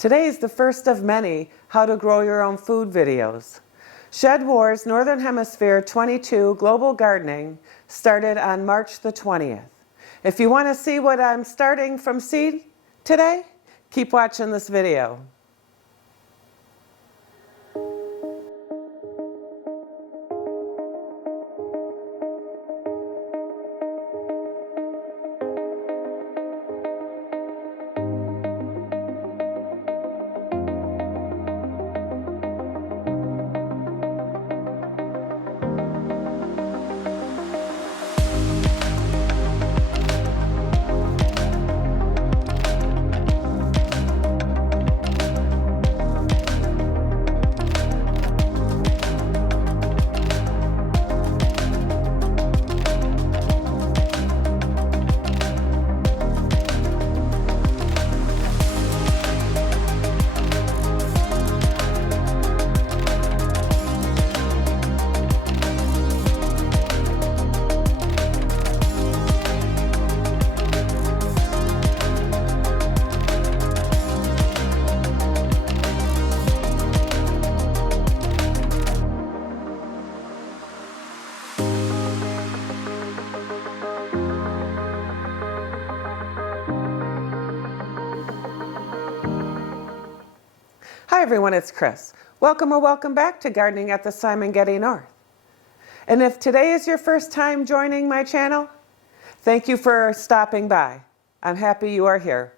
Today is the first of many How to Grow Your Own Food videos. Shedwars Northern Hemisphere 22 Global Gardening started on March the 20th. If you want to see what I'm starting from seed today, keep watching this video. Hi everyone, it's Chris. Welcome or welcome back to Gardening at the Simongetti North. And if today is your first time joining my channel, thank you for stopping by. I'm happy you are here.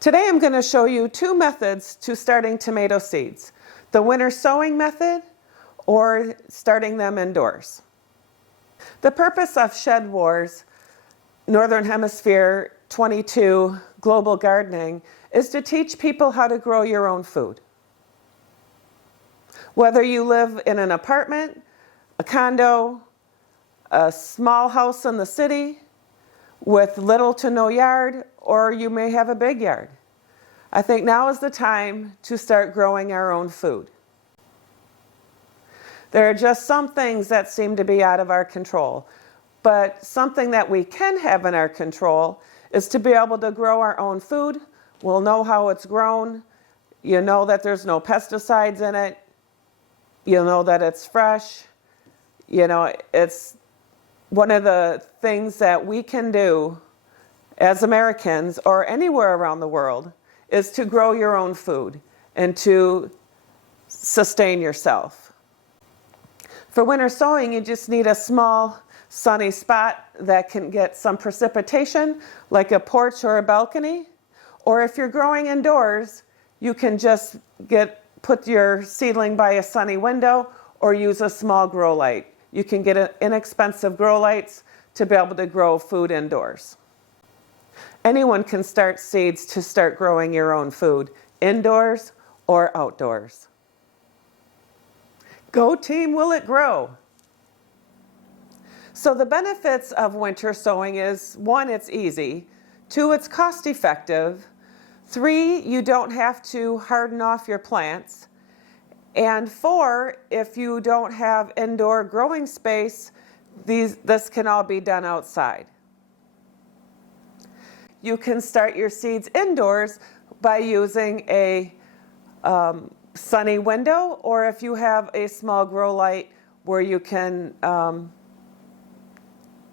Today I'm going to show you two methods to starting tomato seeds. The winter sowing method or starting them indoors. The purpose of Shedwars Northern Hemisphere 22 Global Gardening is to teach people how to grow your own food. Whether you live in an apartment, a condo, a small house in the city with little to no yard, or you may have a big yard. I think now is the time to start growing our own food. There are just some things that seem to be out of our control, but something that we can have in our control is to be able to grow our own food. We'll know how it's grown. You know that there's no pesticides in it. You'll know that it's fresh. You know, it's one of the things that we can do as Americans or anywhere around the world is to grow your own food and to sustain yourself. For winter sowing, you just need a small sunny spot that can get some precipitation, like a porch or a balcony. Or if you're growing indoors, you can just put your seedling by a sunny window or use a small grow light. You can get inexpensive grow lights to be able to grow food indoors. Anyone can start seeds to start growing your own food, indoors or outdoors. Go team, will it grow? So the benefits of winter sowing is, 1, it's easy. 2, it's cost effective. 3, you don't have to harden off your plants. And 4, if you don't have indoor growing space, this can all be done outside. You can start your seeds indoors by using a sunny window, or if you have a small grow light where you can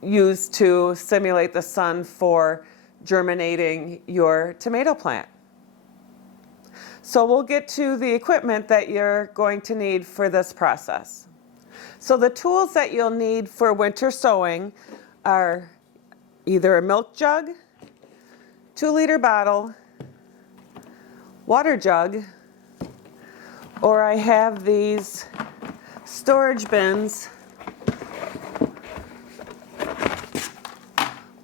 use to simulate the sun for germinating your tomato plant. So we'll get to the equipment that you're going to need for this process. So the tools that you'll need for winter sowing are either a milk jug, 2-liter bottle, water jug, or I have these storage bins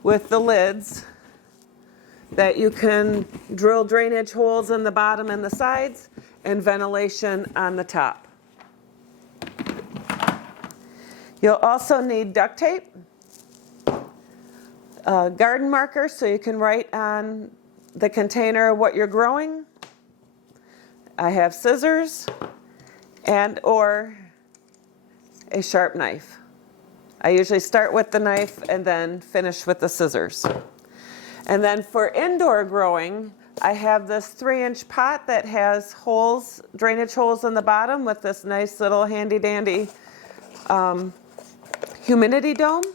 with the lids that you can drill drainage holes in the bottom and the sides and ventilation on the top. You'll also need duct tape, a garden marker so you can write on the container what you're growing. I have scissors and or a sharp knife. I usually start with the knife and then finish with the scissors. And then for indoor growing, I have this 3-inch pot that has holes, drainage holes in the bottom with this nice little handy dandy humidity dome.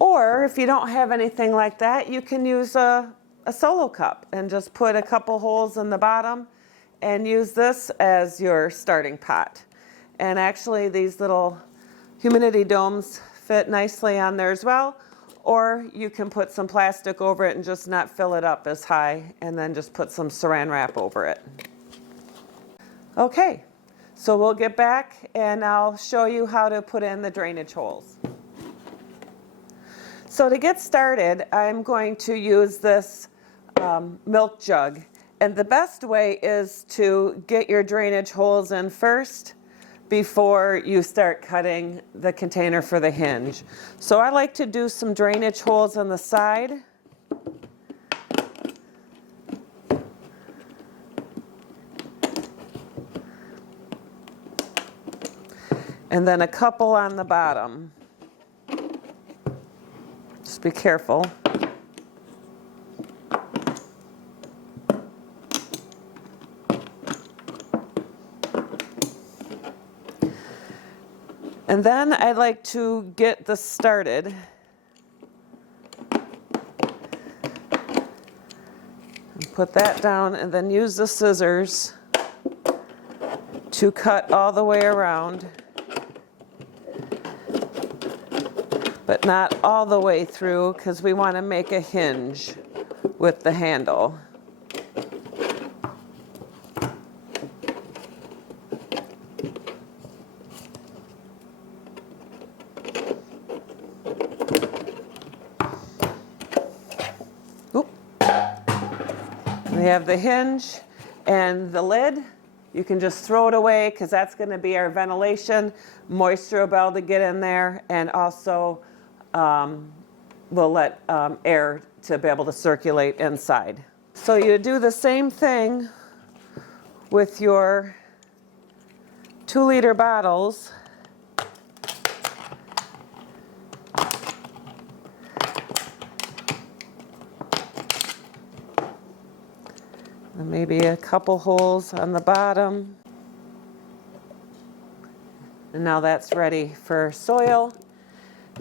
Or if you don't have anything like that, you can use a solo cup and just put a couple holes in the bottom and use this as your starting pot. And actually these little humidity domes fit nicely on there as well. Or you can put some plastic over it and just not fill it up as high, and then just put some saran wrap over it. Okay, so we'll get back and I'll show you how to put in the drainage holes. So to get started, I'm going to use this milk jug. And the best way is to get your drainage holes in first before you start cutting the container for the hinge. So I like to do some drainage holes on the side. And then a couple on the bottom. Just be careful. And then I like to get this started. And put that down and then use the scissors to cut all the way around, but not all the way through because we want to make a hinge with the handle. We have the hinge and the lid. You can just throw it away because that's going to be our ventilation. Moisture will be able to get in there, and also we'll let air to be able to circulate inside. So you do the same thing with your 2-liter bottles. And maybe a couple holes on the bottom. And now that's ready for soil.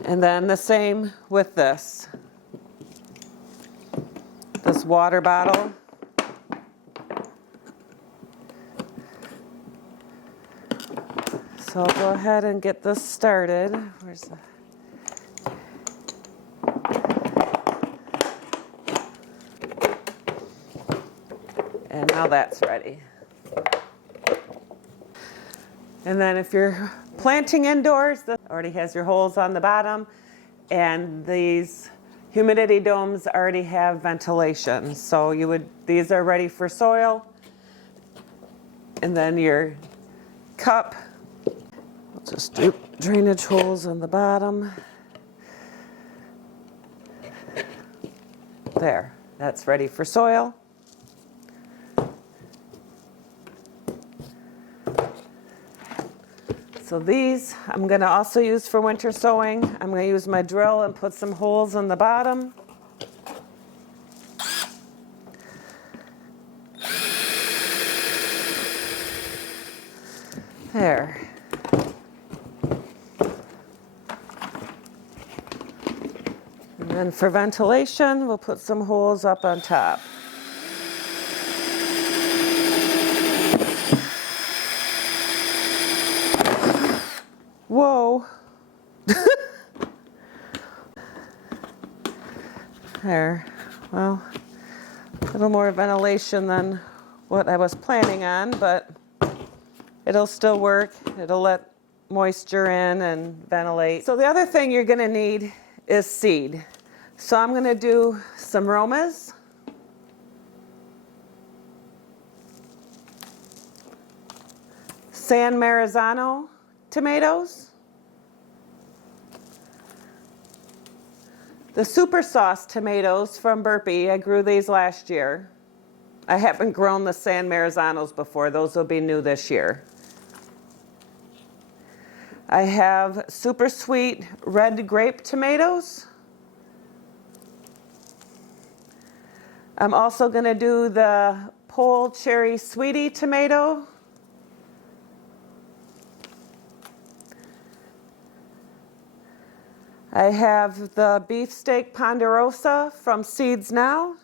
And then the same with this water bottle. So I'll go ahead and get this started. Where's the... And now that's ready. And then if you're planting indoors, this already has your holes on the bottom, and these humidity domes already have ventilation. So these are ready for soil. And then your cup, we'll just do drainage holes on the bottom. There, that's ready for soil. So these I'm going to also use for winter sowing. I'm going to use my drill and put some holes in the bottom. There. And then for ventilation, we'll put some holes up on top. Whoa. There. Well, a little more ventilation than what I was planning on, but it'll still work. It'll let moisture in and ventilate. So the other thing you're going to need is seed. So I'm going to do some Romas. San Marzano tomatoes. The super sauce tomatoes from Burpee, I grew these last year. I haven't grown the San Marzanos before. Those will be new this year. I have super sweet red grape tomatoes. I'm also going to do the Pole Cherry Sweetie tomato. I have the Beefsteak Ponderosa from Seeds Now.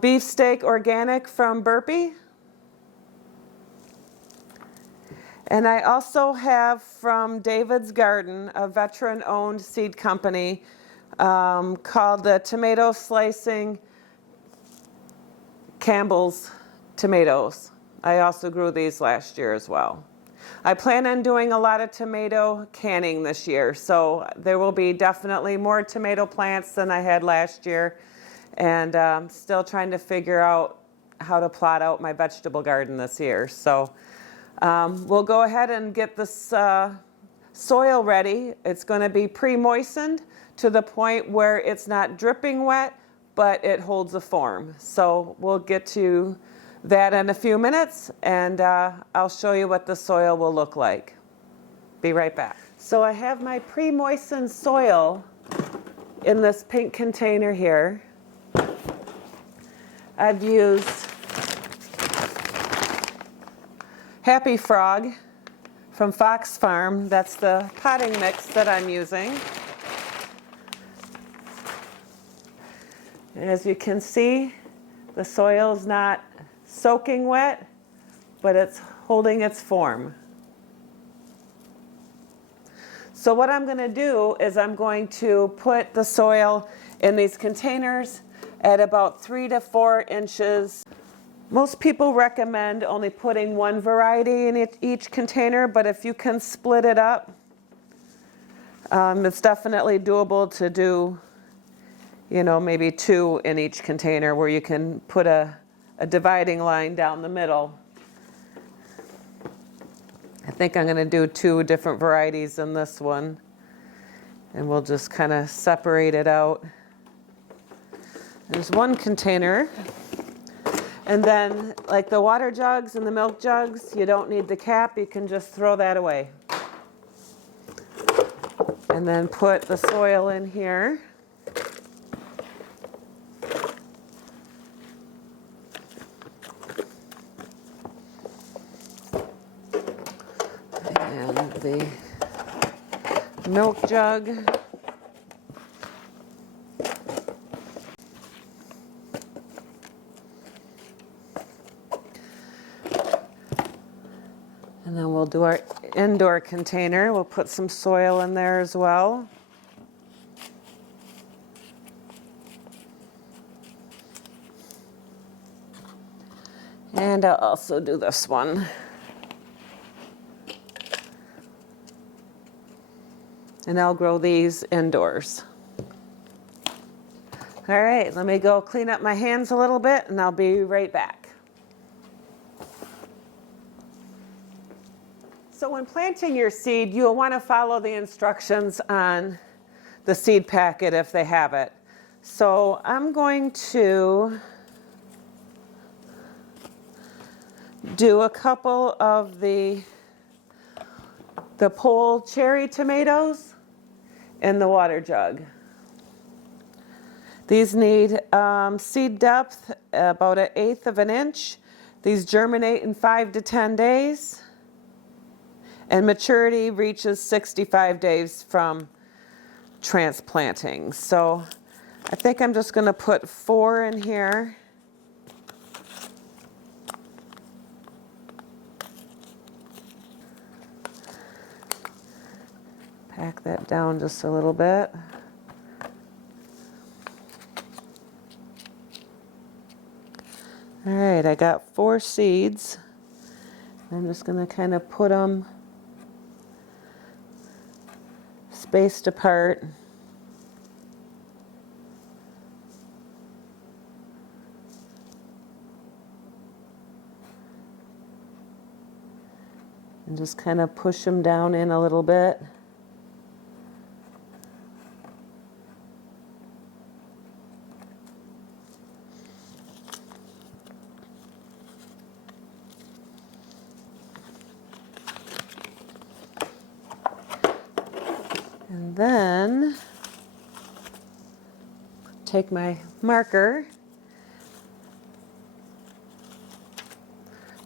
Beefsteak Organic from Burpee. And I also have from David's Garden, a veteran-owned seed company called the Tomato Slicing Campbell's Tomatoes. I also grew these last year as well. I plan on doing a lot of tomato canning this year, so there will be definitely more tomato plants than I had last year. And still trying to figure out how to plot out my vegetable garden this year. So we'll go ahead and get this soil ready. It's going to be pre-moistened to the point where it's not dripping wet, but it holds a form. So we'll get to that in a few minutes, and I'll show you what the soil will look like. Be right back. So I have my pre-moistened soil in this pink container here. I've used Happy Frog from Fox Farm. That's the potting mix that I'm using. And as you can see, the soil's not soaking wet, but it's holding its form. So what I'm going to do is I'm going to put the soil in these containers at about 3 to 4 inches. Most people recommend only putting one variety in each container, but if you can split it up, it's definitely doable to do, you know, maybe 2 in each container where you can put a dividing line down the middle. I think I'm going to do 2 different varieties in this one, and we'll just kind of separate it out. There's one container, and then like the water jugs and the milk jugs, you don't need the cap, you can just throw that away. And then put the soil in here. And the milk jug. And then we'll do our indoor container. We'll put some soil in there as well. And I'll also do this one. And I'll grow these indoors. All right, let me go clean up my hands a little bit, and I'll be right back. So when planting your seed, you'll want to follow the instructions on the seed packet if they have it. So I'm going to do a couple of the Pole cherry tomatoes in the water jug. These need seed depth about 1/8 of an inch. These germinate in 5 to 10 days. And maturity reaches 65 days from transplanting. So I think I'm just going to put 4 in here. Pack that down just a little bit. All right, I got 4 seeds. I'm just going to kind of put them spaced apart. And just kind of push them down in a little bit. And then take my marker.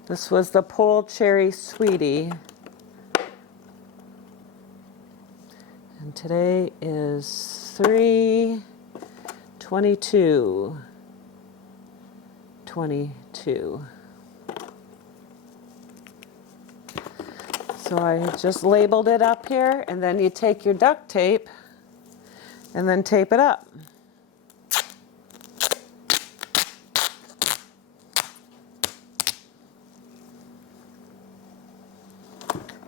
This was the Pole Cherry Sweetie. And today is 3/22/22. So I just labeled it up here, and then you take your duct tape and then tape it up.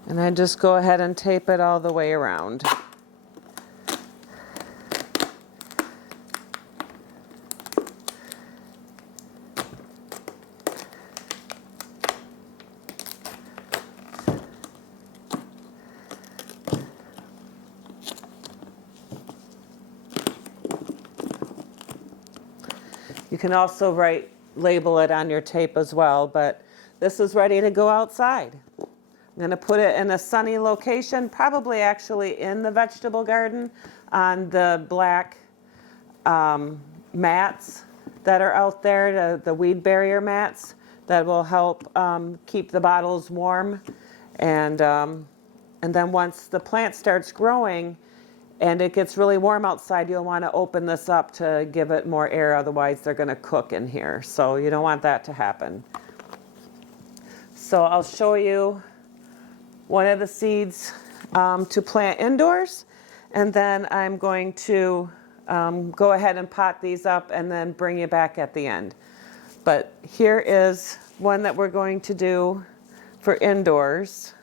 And I just go ahead and tape it all the way around. You can also label it on your tape as well, but this is ready to go outside. I'm going to put it in a sunny location, probably actually in the vegetable garden on the black mats that are out there, the weed barrier mats that will help keep the bottles warm. And then once the plant starts growing and it gets really warm outside, you'll want to open this up to give it more air, otherwise they're going to cook in here. So you don't want that to happen. So I'll show you one of the seeds to plant indoors, and then I'm going to go ahead and pot these up and then bring you back at the end. But here is one that we're going to do for indoors.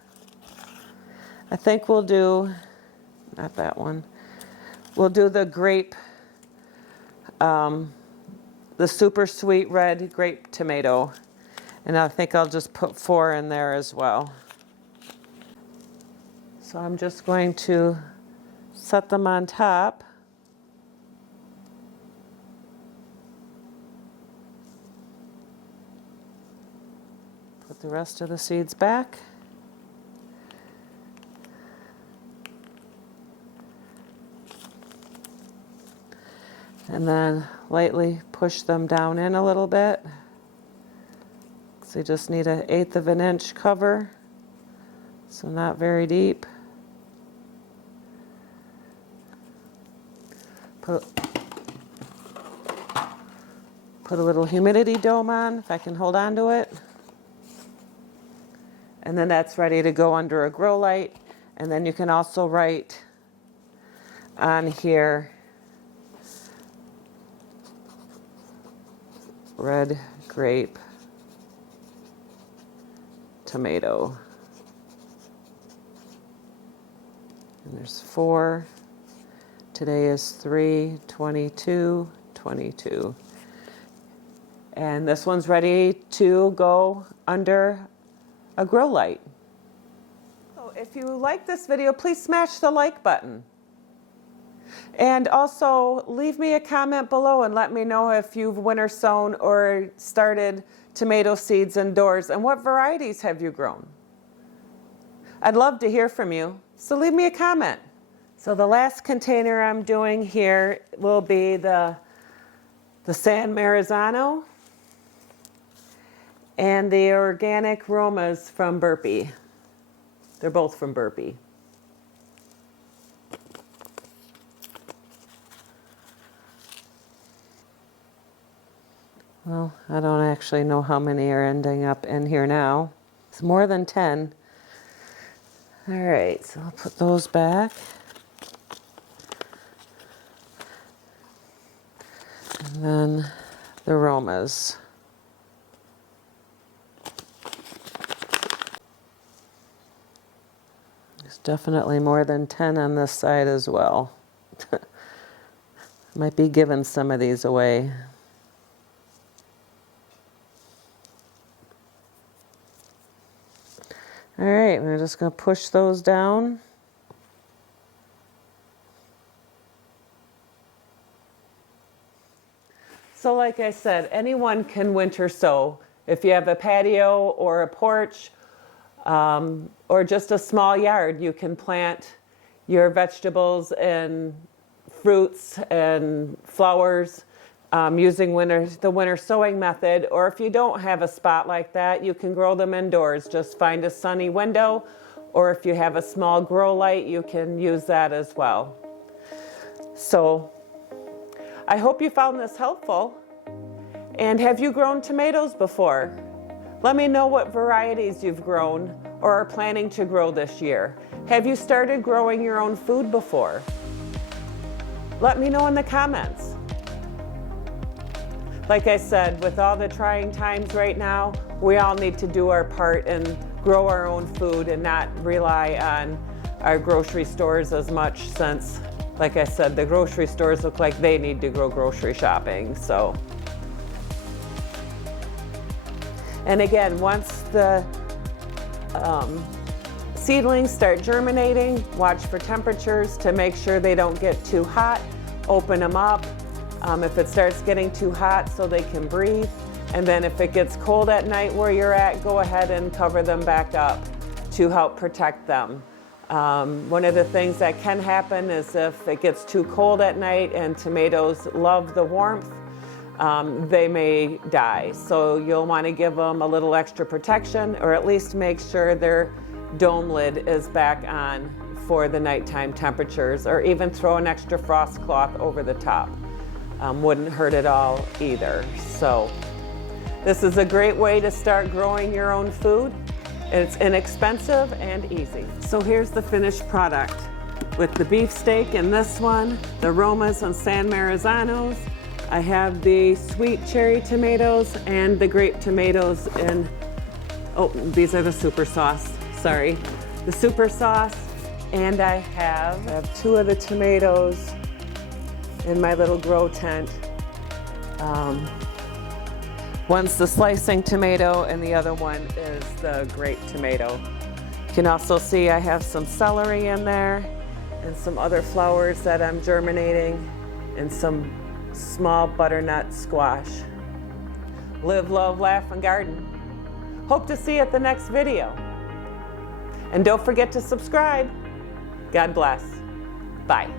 I think we'll do, not that one, we'll do the grape, the super sweet red grape tomato. And I think I'll just put 4 in there as well. So I'm just going to set them on top. Put the rest of the seeds back. And then lightly push them down in a little bit. So you just need 1/8 of an inch cover, so not very deep. Put a little humidity dome on, if I can hold on to it. And then that's ready to go under a grow light. And then you can also write on here, red grape tomato. And there's 4. Today is 3/22/22. And this one's ready to go under a grow light. So if you like this video, please smash the like button. And also leave me a comment below and let me know if you've winter sown or started tomato seeds indoors, and what varieties have you grown? I'd love to hear from you, so leave me a comment. So the last container I'm doing here will be the San Marzano and the organic Romas from Burpee. They're both from Burpee. Well, I don't actually know how many are ending up in here now. It's more than 10. All right, so I'll put those back. And then the Romas. There's definitely more than 10 on this side as well. Might be giving some of these away. All right, we're just going to push those down. So like I said, anyone can winter sow. If you have a patio or a porch or just a small yard, you can plant your vegetables in fruits and flowers using the winter sowing method. Or if you don't have a spot like that, you can grow them indoors. Just find a sunny window, or if you have a small grow light, you can use that as well. So I hope you found this helpful. And have you grown tomatoes before? Let me know what varieties you've grown or are planning to grow this year. Have you started growing your own food before? Let me know in the comments. Like I said, with all the trying times right now, we all need to do our part and grow our own food and not rely on our grocery stores as much, since, like I said, the grocery stores look like they need to go grocery shopping. So, and again, once the seedlings start germinating, watch for temperatures to make sure they don't get too hot. Open them up if it starts getting too hot so they can breathe. And then if it gets cold at night where you're at, go ahead and cover them back up to help protect them. One of the things that can happen is if it gets too cold at night, and tomatoes love the warmth, they may die. So you'll want to give them a little extra protection, or at least make sure their dome lid is back on for the nighttime temperatures, or even throw an extra frost cloth over the top. Wouldn't hurt at all either. So this is a great way to start growing your own food. It's inexpensive and easy. So here's the finished product with the beefsteak in this one, the Romas and San Marzanos. I have the sweet cherry tomatoes and the grape tomatoes in, oh, these are the super sauce, sorry. The super sauce, and I have 2 of the tomatoes in my little grow tent. One's the slicing tomato and the other one is the grape tomato. You can also see I have some celery in there and some other flowers that I'm germinating, and some small butternut squash. Live, love, laugh, and garden. Hope to see you at the next video. And don't forget to subscribe. God bless. Bye.